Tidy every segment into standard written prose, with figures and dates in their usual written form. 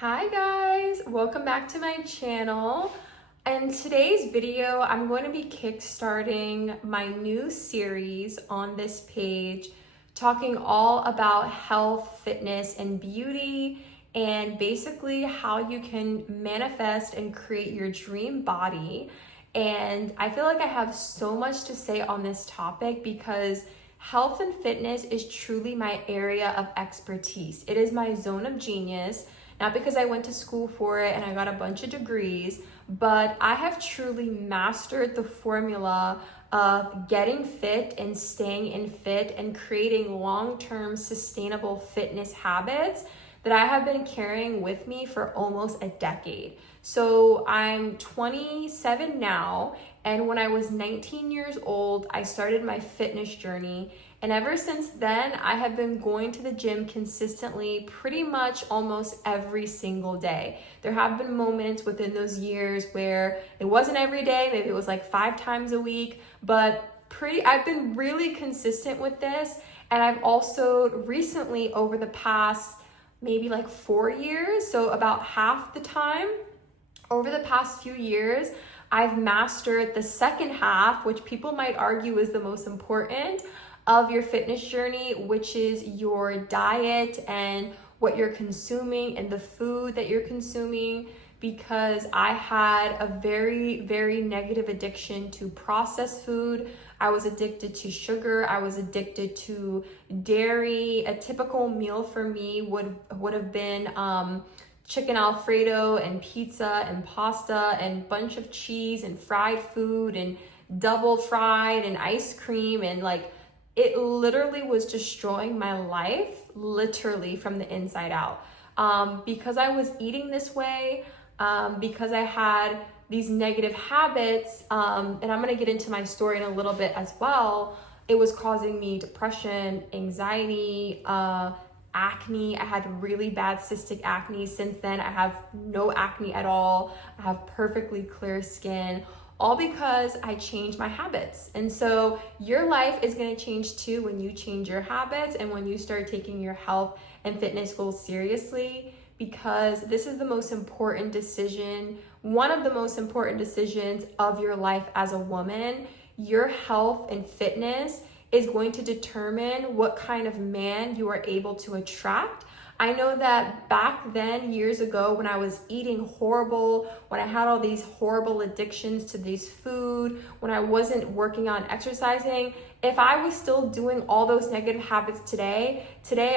Hi guys, welcome back to my channel. In today's video, I'm going to be kickstarting my new series on this page, talking all about health, fitness, and beauty, and basically how you can manifest and create your dream body. And I feel like I have so much to say on this topic because health and fitness is truly my area of expertise. It is my zone of genius. Not because I went to school for it and I got a bunch of degrees, but I have truly mastered the formula of getting fit and staying in fit and creating long-term sustainable fitness habits that I have been carrying with me for almost a decade. So I'm 27 now, and when I was 19 years old, I started my fitness journey. And ever since then, I have been going to the gym consistently pretty much almost every single day. There have been moments within those years where it wasn't every day, maybe it was like 5 times a week, but I've been really consistent with this. And I've also recently, over the past maybe like 4 years, so about half the time, over the past few years, I've mastered the second half, which people might argue is the most important of your fitness journey, which is your diet and what you're consuming and the food that you're consuming, because I had a very, very negative addiction to processed food. I was addicted to sugar. I was addicted to dairy. A typical meal for me would have been chicken Alfredo and pizza and pasta and bunch of cheese and fried food and double fried and ice cream, and like it literally was destroying my life, literally from the inside out. Because I was eating this way, because I had these negative habits, and I'm gonna get into my story in a little bit as well, it was causing me depression, anxiety, acne. I had really bad cystic acne. Since then, I have no acne at all. I have perfectly clear skin, all because I changed my habits. And so your life is going to change too when you change your habits and when you start taking your health and fitness goals seriously, because this is the most important decision, one of the most important decisions of your life as a woman. Your health and fitness is going to determine what kind of man you are able to attract. I know that back then, years ago, when I was eating horrible, when I had all these horrible addictions to this food, when I wasn't working on exercising, if I was still doing all those negative habits today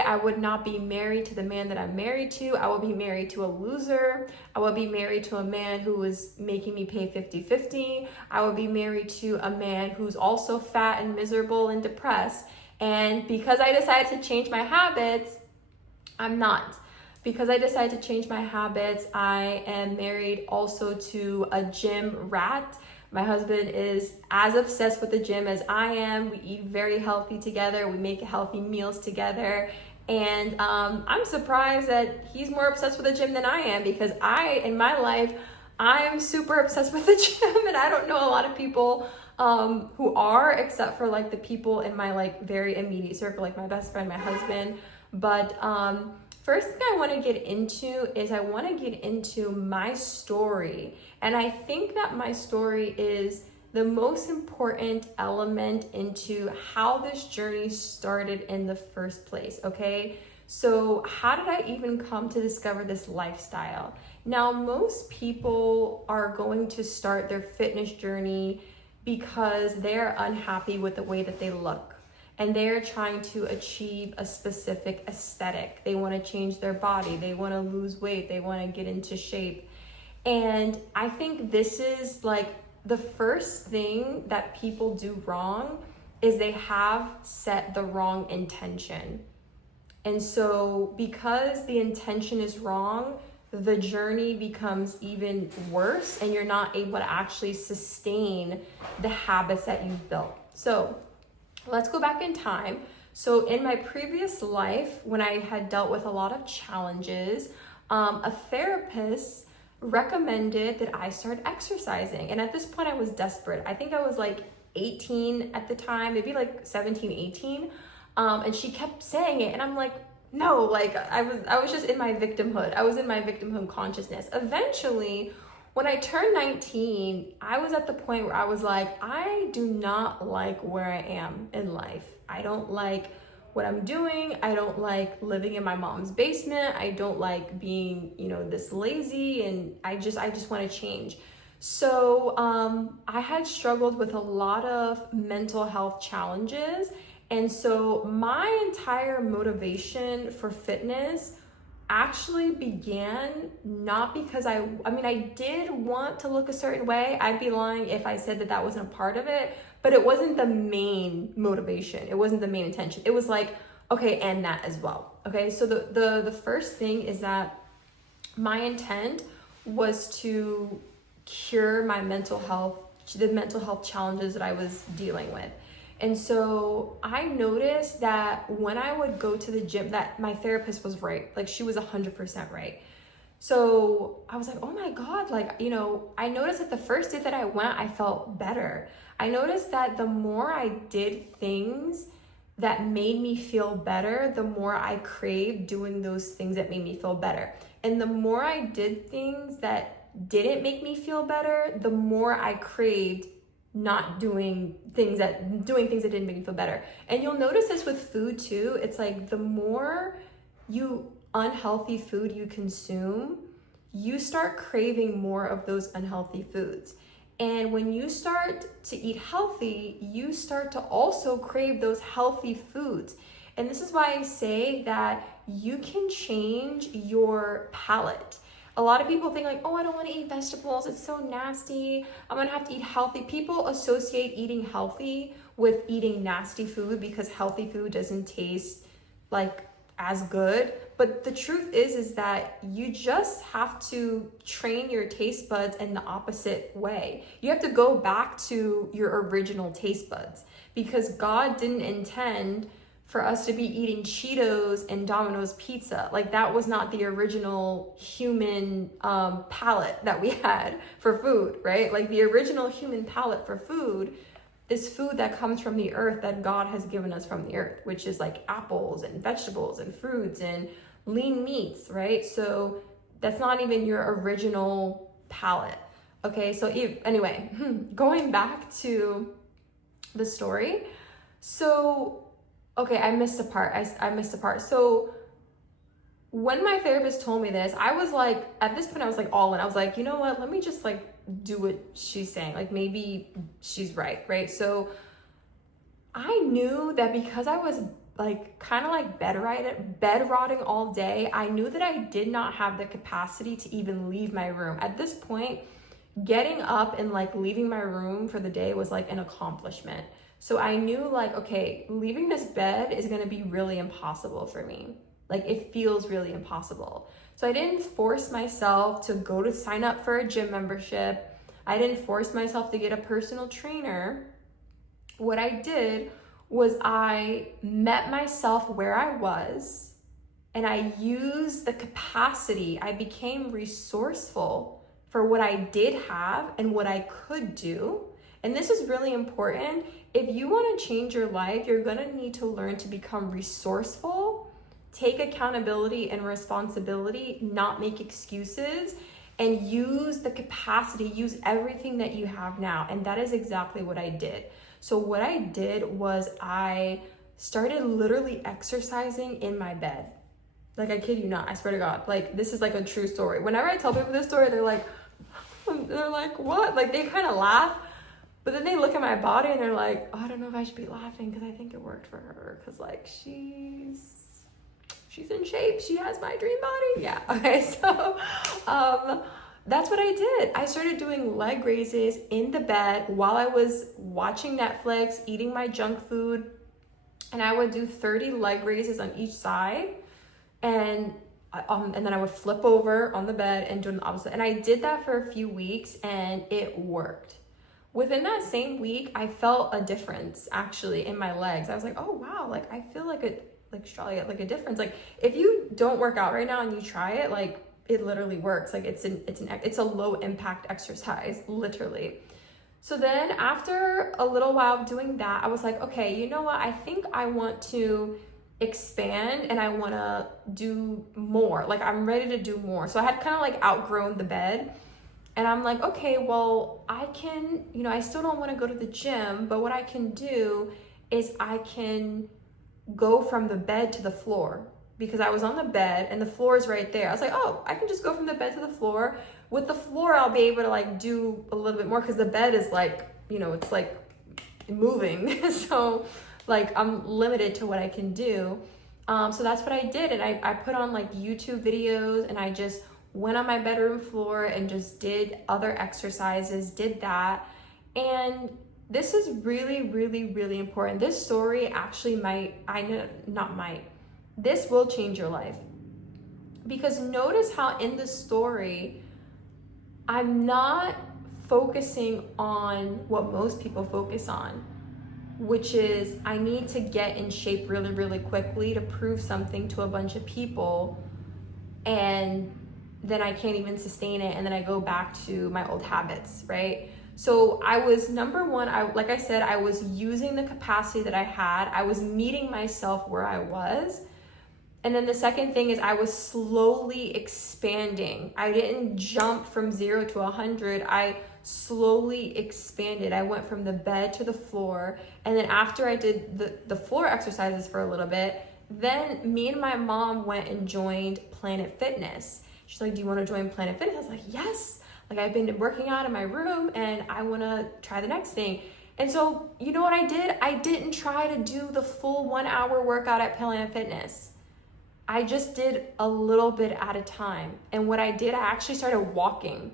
I would not be married to the man that I'm married to. I would be married to a loser. I would be married to a man who was making me pay 50-50. I would be married to a man who's also fat and miserable and depressed. And because I decided to change my habits, I'm not. Because I decided to change my habits, I am married also to a gym rat. My husband is as obsessed with the gym as I am. We eat very healthy together. We make healthy meals together. And I'm surprised that he's more obsessed with the gym than I am, because in my life, I am super obsessed with the gym, and I don't know a lot of people who are, except for like the people in my like very immediate circle, like my best friend, my husband. But first thing I want to get into is I want to get into my story. And I think that my story is the most important element into how this journey started in the first place, okay? So how did I even come to discover this lifestyle? Now, most people are going to start their fitness journey because they're unhappy with the way that they look, and they're trying to achieve a specific aesthetic. They want to change their body. They want to lose weight. They want to get into shape. And I think this is like the first thing that people do wrong, is they have set the wrong intention. And so because the intention is wrong, the journey becomes even worse, and you're not able to actually sustain the habits that you've built. So let's go back in time. So in my previous life, when I had dealt with a lot of challenges, a therapist recommended that I start exercising. And at this point I was desperate. I think I was like 18 at the time, maybe like 17, 18. And she kept saying it. And I'm like, no, like I was just in my victimhood. I was in my victimhood consciousness. Eventually, when I turned 19, I was at the point where I was like, I do not like where I am in life. I don't like what I'm doing. I don't like living in my mom's basement. I don't like being, this lazy, and I just want to change. So I had struggled with a lot of mental health challenges. And so my entire motivation for fitness actually began not because I did want to look a certain way. I'd be lying if I said that wasn't a part of it, but it wasn't the main motivation. It wasn't the main intention. It was like, okay, and that as well. Okay, so the first thing is that my intent was to cure my the mental health challenges that I was dealing with. And so I noticed that when I would go to the gym, that my therapist was right. Like, she was 100% right. So I was like, oh my God, I noticed that the first day that I went, I felt better. I noticed that the more I did things that made me feel better, the more I craved doing those things that made me feel better. And the more I did things that didn't make me feel better, the more I craved not doing things that didn't make me feel better. And you'll notice this with food too. It's like the more unhealthy food you consume, you start craving more of those unhealthy foods. And when you start to eat healthy, you start to also crave those healthy foods. And this is why I say that you can change your palate. A lot of people think like, oh, I don't want to eat vegetables. It's so nasty. I'm going to have to eat healthy. People associate eating healthy with eating nasty food because healthy food doesn't taste like as good. But the truth is that you just have to train your taste buds in the opposite way. You have to go back to your original taste buds, because God didn't intend for us to be eating Cheetos and Domino's pizza. Like, that was not the original human palate that we had for food, right? Like, the original human palate for food is food that comes from the earth, that God has given us from the earth, which is like apples and vegetables and fruits and lean meats, right? So that's not even your original palate. Okay, so anyway, going back to the story. So, okay, I missed a part. I missed a part. So when my therapist told me this, I was like, at this point, I was like all in. I was like, you know what? Let me just like do what she's saying. Like, maybe she's right? So I knew that because I was like kind of like bed rotting all day, I knew that I did not have the capacity to even leave my room. At this point, getting up and like leaving my room for the day was like an accomplishment. So I knew like, okay, leaving this bed is going to be really impossible for me. Like, it feels really impossible. So I didn't force myself to go to sign up for a gym membership. I didn't force myself to get a personal trainer. What I did was I met myself where I was, and I used the capacity. I became resourceful for what I did have and what I could do. And this is really important. If you want to change your life, you're going to need to learn to become resourceful, take accountability and responsibility, not make excuses, and use the capacity, use everything that you have now. And that is exactly what I did. So what I did was I started literally exercising in my bed. Like, I kid you not, I swear to God, like, this is like a true story. Whenever I tell people this story, they're like, what? Like, they kind of laugh. But then they look at my body and they're like, oh, I don't know if I should be laughing because I think it worked for her. Because like she's in shape. She has my dream body. Yeah. Okay. So that's what I did. I started doing leg raises in the bed while I was watching Netflix, eating my junk food. And I would do 30 leg raises on each side. And then I would flip over on the bed and do the opposite. And I did that for a few weeks and it worked. Within that same week, I felt a difference actually in my legs. I was like, oh wow, like I feel like a difference. Like, if you don't work out right now and you try it, like it literally works. Like it's a low impact exercise, literally. So then after a little while of doing that, I was like, okay, you know what? I think I want to expand and I want to do more. Like I'm ready to do more. So I had kind of like outgrown the bed. And I'm like, okay, well, I can, I still don't want to go to the gym, but what I can do is I can go from the bed to the floor, because I was on the bed and the floor is right there. I was like, oh, I can just go from the bed to the floor. With the floor, I'll be able to like do a little bit more, because the bed is like, it's like moving. So like I'm limited to what I can do. So that's what I did. And I put on like YouTube videos, and I just went on my bedroom floor and just did other exercises, did that. And this is really, really, really important. This story actually this will change your life. Because notice how in the story, I'm not focusing on what most people focus on, which is I need to get in shape really, really quickly to prove something to a bunch of people, and then I can't even sustain it, and then I go back to my old habits, right? So I was, number one, like I said, I was using the capacity that I had. I was meeting myself where I was. And then the second thing is I was slowly expanding. I didn't jump from 0 to 100. I slowly expanded. I went from the bed to the floor. And then after I did the floor exercises for a little bit, then me and my mom went and joined Planet Fitness. She's like, do you want to join Planet Fitness? I was like, yes. Like I've been working out in my room and I want to try the next thing. And so, you know what I did? I didn't try to do the full 1 hour workout at Planet Fitness. I just did a little bit at a time. And what I did, I actually started walking.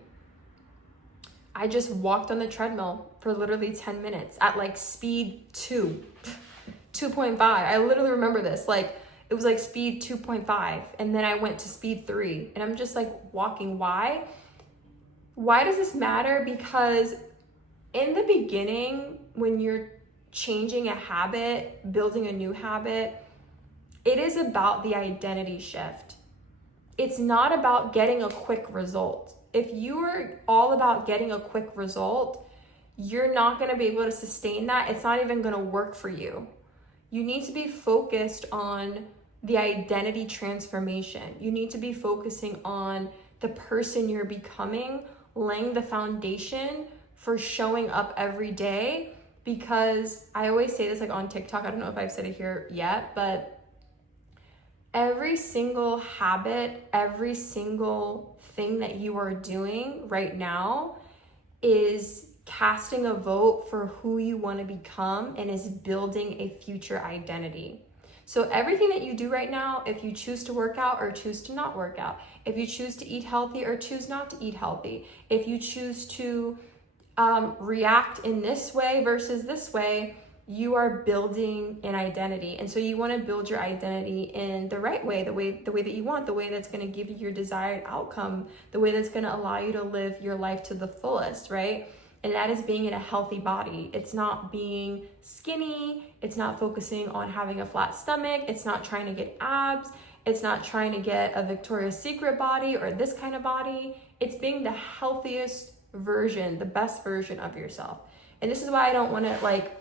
I just walked on the treadmill for literally 10 minutes at like speed 2.5. I literally remember this. Like it was like speed 2.5. And then I went to speed 3. And I'm just like walking. Why? Why does this matter? Because in the beginning, when you're changing a habit, building a new habit, it is about the identity shift. It's not about getting a quick result. If you are all about getting a quick result, you're not going to be able to sustain that. It's not even going to work for you. You need to be focused on the identity transformation. You need to be focusing on the person you're becoming, laying the foundation for showing up every day. Because I always say this like on TikTok, I don't know if I've said it here yet, but every single habit, every single thing that you are doing right now is casting a vote for who you want to become and is building a future identity. So everything that you do right now, if you choose to work out or choose to not work out, if you choose to eat healthy or choose not to eat healthy, if you choose to react in this way versus this way, you are building an identity. And so you want to build your identity in the right way, the way that you want, the way that's going to give you your desired outcome, the way that's going to allow you to live your life to the fullest, right? And that is being in a healthy body. It's not being skinny. It's not focusing on having a flat stomach. It's not trying to get abs. It's not trying to get a Victoria's Secret body or this kind of body. It's being the healthiest version, the best version of yourself. And this is why I don't want to like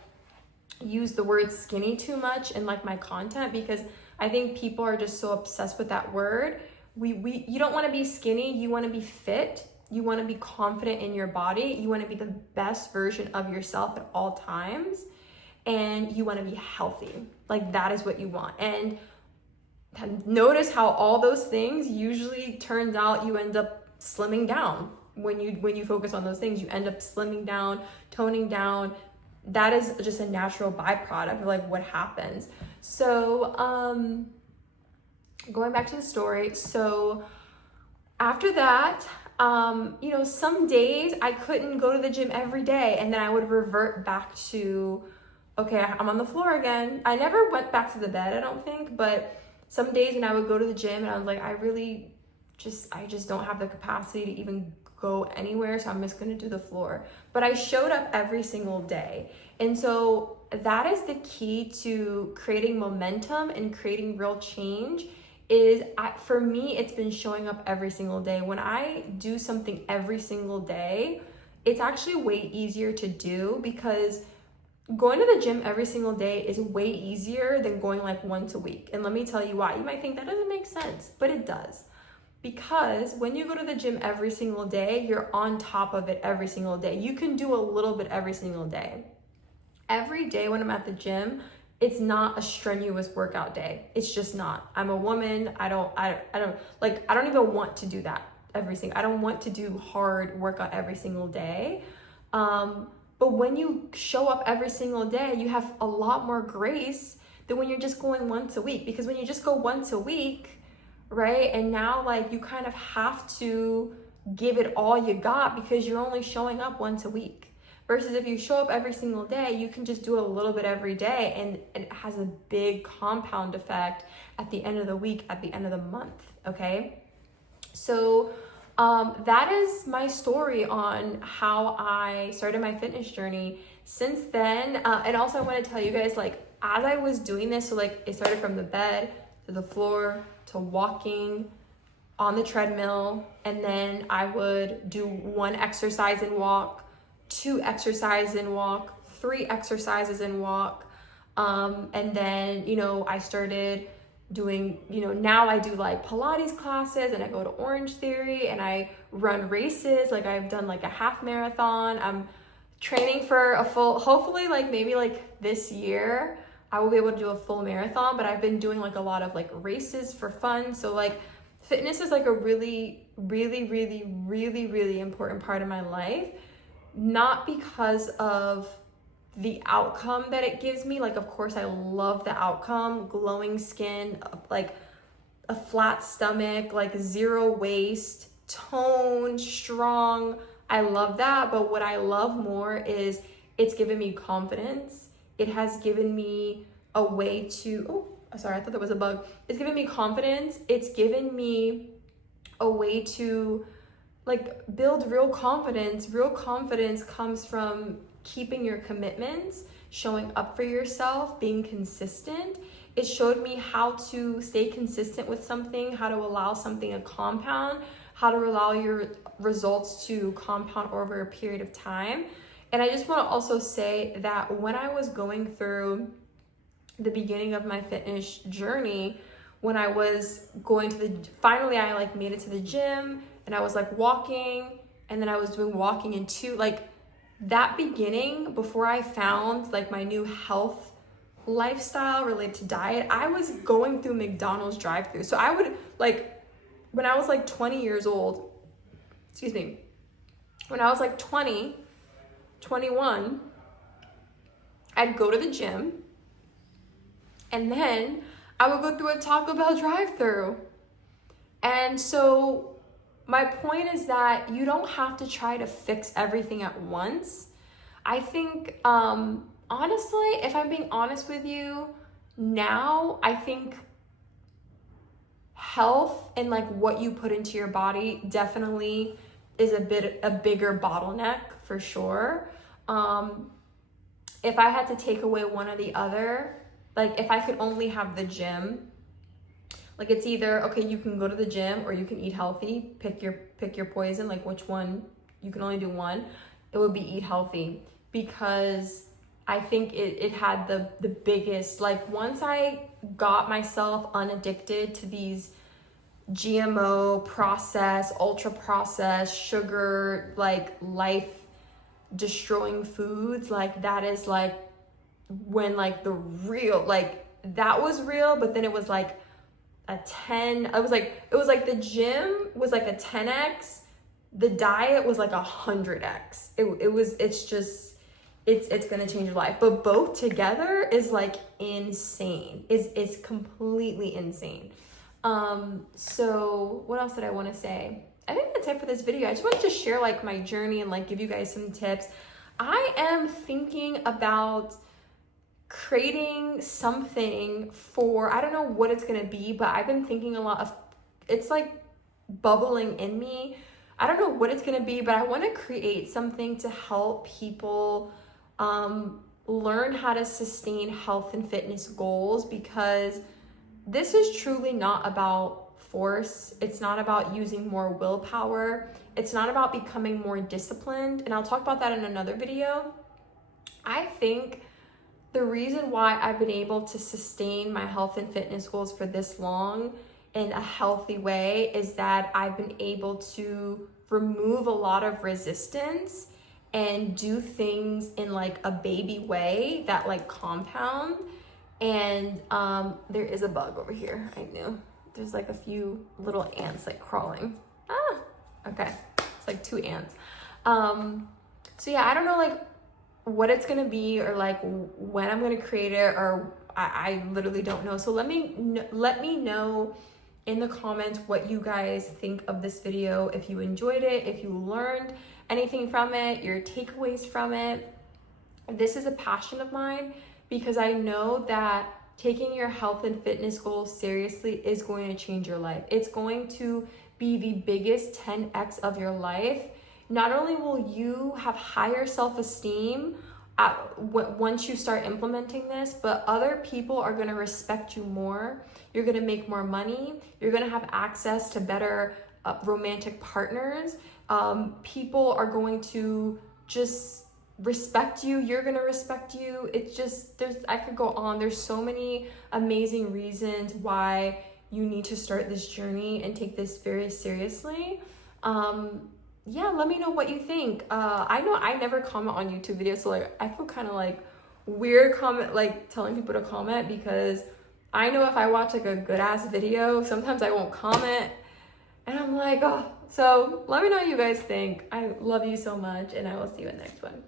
use the word skinny too much in like my content, because I think people are just so obsessed with that word. You don't want to be skinny. You want to be fit. You want to be confident in your body. You want to be the best version of yourself at all times. And you want to be healthy. Like that is what you want. And notice how all those things usually turns out you end up slimming down. When you focus on those things, you end up slimming down, toning down. That is just a natural byproduct of like what happens. So going back to the story. So after that, some days I couldn't go to the gym every day, and then I would revert back to, okay, I'm on the floor again. I never went back to the bed, I don't think, but some days when I would go to the gym and I was like, I just don't have the capacity to even go anywhere, so I'm just gonna do the floor. But I showed up every single day. And so that is the key to creating momentum and creating real change. For me, it's been showing up every single day. When I do something every single day, it's actually way easier to do, because going to the gym every single day is way easier than going like once a week. And let me tell you why. You might think that doesn't make sense, but it does. Because when you go to the gym every single day, you're on top of it every single day. You can do a little bit every single day. Every day when I'm at the gym, it's not a strenuous workout day. It's just not. I'm a woman. I don't even want to do that I don't want to do hard workout every single day. But when you show up every single day, you have a lot more grace than when you're just going once a week. Because when you just go once a week, right? And now like you kind of have to give it all you got because you're only showing up once a week. Versus if you show up every single day, you can just do a little bit every day, and it has a big compound effect at the end of the week, at the end of the month, okay? So that is my story on how I started my fitness journey. Since then, and also I want to tell you guys, like, as I was doing this, so like it started from the bed to the floor to walking on the treadmill, and then I would do 1 exercise and walk, 2 exercises and walk, 3 exercises and walk. And then, I started doing, now I do like Pilates classes, and I go to Orange Theory, and I run races. Like I've done like a half marathon. I'm training for a full, hopefully like maybe like this year, I will be able to do a full marathon, but I've been doing like a lot of like races for fun. So like fitness is like a really, really, really, really, really important part of my life. Not because of the outcome that it gives me. Like, of course, I love the outcome, glowing skin, like a flat stomach, like 0 waist, toned, strong. I love that. But what I love more is it's given me confidence. It has given me a way to, I thought that was a bug. It's given me confidence. It's given me a way to like build real confidence. Real confidence comes from keeping your commitments, showing up for yourself, being consistent. It showed me how to stay consistent with something, how to allow something to compound, how to allow your results to compound over a period of time. And I just want to also say that when I was going through the beginning of my fitness journey, when I was going to finally I like made it to the gym, and I was like walking, and then I was doing walking into like that beginning, before I found like my new health lifestyle related to diet, I was going through McDonald's drive-thru. So I would like, when I was like 20 years old, when I was like 20, 21, I'd go to the gym, and then I would go through a Taco Bell drive-thru. And so my point is that you don't have to try to fix everything at once. I think, honestly, if I'm being honest with you, now I think health and like what you put into your body definitely is a bigger bottleneck for sure. If I had to take away one or the other, like if I could only have the gym, like it's either, okay, you can go to the gym or you can eat healthy, pick your poison, like which one, you can only do one. It would be eat healthy, because I think it had the biggest, like once I got myself unaddicted to these GMO processed, ultra processed, sugar, like life destroying foods, like that is like when like the real, like that was real, but then it was like a 10, it was like the gym was like a 10x, the diet was like 100x. It's gonna change your life, but both together is like insane. It's completely insane. So what else did I want to say? I think that's it for this video. I just wanted to share like my journey and like give you guys some tips. I am thinking about creating something for, I don't know what it's gonna be, but I've been thinking a lot of, it's like bubbling in me. I don't know what it's gonna be, but I want to create something to help people learn how to sustain health and fitness goals, because this is truly not about force. It's not about using more willpower. It's not about becoming more disciplined. And I'll talk about that in another video. I think the reason why I've been able to sustain my health and fitness goals for this long in a healthy way is that I've been able to remove a lot of resistance and do things in like a baby way that like compound. And there is a bug over here. I knew there's like a few little ants like crawling. Okay, it's like 2 ants. So yeah, I don't know like what it's gonna be or like when I'm gonna create it, or I literally don't know. So let me know in the comments what you guys think of this video, if you enjoyed it, if you learned anything from it, your takeaways from it. This is a passion of mine because I know that taking your health and fitness goals seriously is going to change your life. It's going to be the biggest 10x of your life. Not only will you have higher self-esteem once you start implementing this, but other people are going to respect you more. You're going to make more money. You're going to have access to better romantic partners. People are going to just respect you. You're going to respect you. It's just, I could go on. There's so many amazing reasons why you need to start this journey and take this very seriously. Yeah, let me know what you think. I know I never comment on YouTube videos, so like I feel kind of like weird telling people to comment, because I know if I watch like a good ass video, sometimes I won't comment, and I'm like, oh. So let me know what you guys think. I love you so much, and I will see you in the next one.